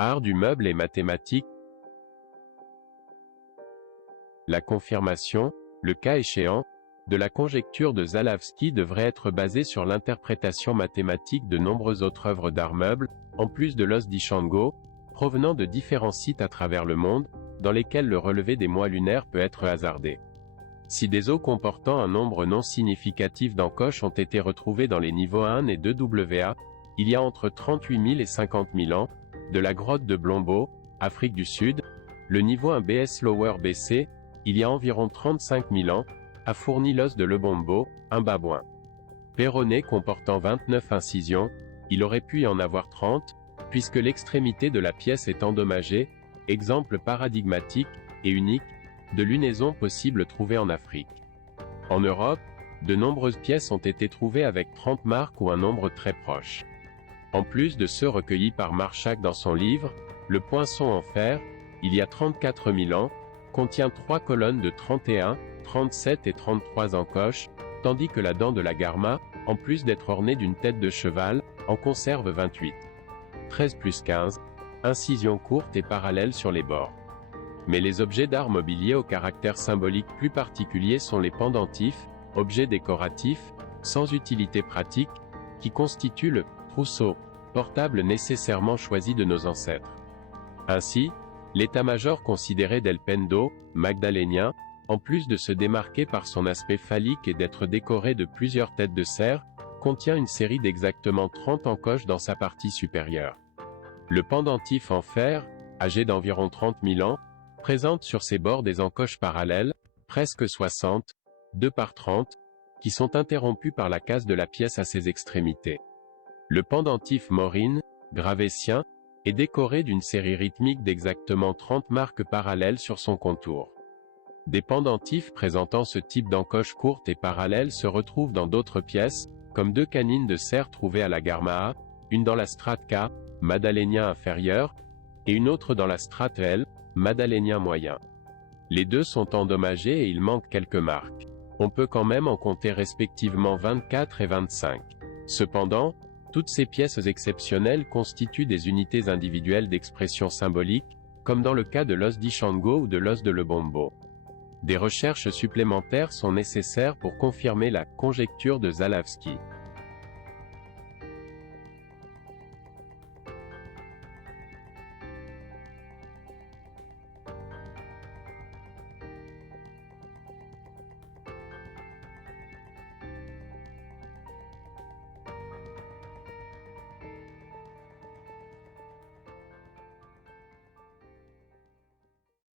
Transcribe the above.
Art du meuble et mathématiques. La confirmation, le cas échéant, de la conjecture de Zalawski devrait être basée sur l'interprétation mathématique de nombreuses autres œuvres d'art meuble, en plus de l'os d'Ishango, provenant de différents sites à travers le monde, dans lesquels le relevé des mois lunaires peut être hasardé. Si des os comportant un nombre non significatif d'encoches ont été retrouvés dans les niveaux 1 et 2 WA, il y a entre 38 000 et 50 000 ans, de la grotte de Blombo, Afrique du Sud, le niveau 1 BS Lower BC, il y a environ 35 000 ans, a fourni l'os de Lebombo, un babouin. Perronné comportant 29 incisions, il aurait pu y en avoir 30, puisque l'extrémité de la pièce est endommagée, exemple paradigmatique, et unique, de lunaison possible trouvée en Afrique. En Europe, de nombreuses pièces ont été trouvées avec 30 marques ou un nombre très proche. En plus de ceux recueillis par Marchak dans son livre, Le Poinçon en fer, il y a 34 000 ans, contient 3 colonnes de 31, 37 et 33 encoches, tandis que la dent de la Garma, en plus d'être ornée d'une tête de cheval, en conserve 28. 13 plus 15, incisions courtes et parallèles sur les bords. Mais les objets d'art mobilier au caractère symbolique plus particulier sont les pendentifs, objets décoratifs, sans utilité pratique, qui constituent le trousseau portable nécessairement choisi de nos ancêtres. Ainsi, l'état-major considéré d'El Pendo, magdalénien, en plus de se démarquer par son aspect phallique et d'être décoré de plusieurs têtes de cerf, contient une série d'exactement 30 encoches dans sa partie supérieure. Le pendentif en fer, âgé d'environ 30 000 ans, présente sur ses bords des encoches parallèles, presque 60, 2 par 30, qui sont interrompues par la case de la pièce à ses extrémités. Le pendentif Maureen, gravétien, est décoré d'une série rythmique d'exactement 30 marques parallèles sur son contour. Des pendentifs présentant ce type d'encoches courtes et parallèles se retrouvent dans d'autres pièces, comme 2 canines de cerf trouvées à la Garmaa, une dans la strate K, madalénien inférieur, et une autre dans la strate L, madalénien moyen. Les deux sont endommagés et il manque quelques marques. On peut quand même en compter respectivement 24 et 25. Cependant, toutes ces pièces exceptionnelles constituent des unités individuelles d'expression symbolique, comme dans le cas de l'os d'Ishango ou de l'os de Lebombo. Des recherches supplémentaires sont nécessaires pour confirmer la conjecture de Zalawski.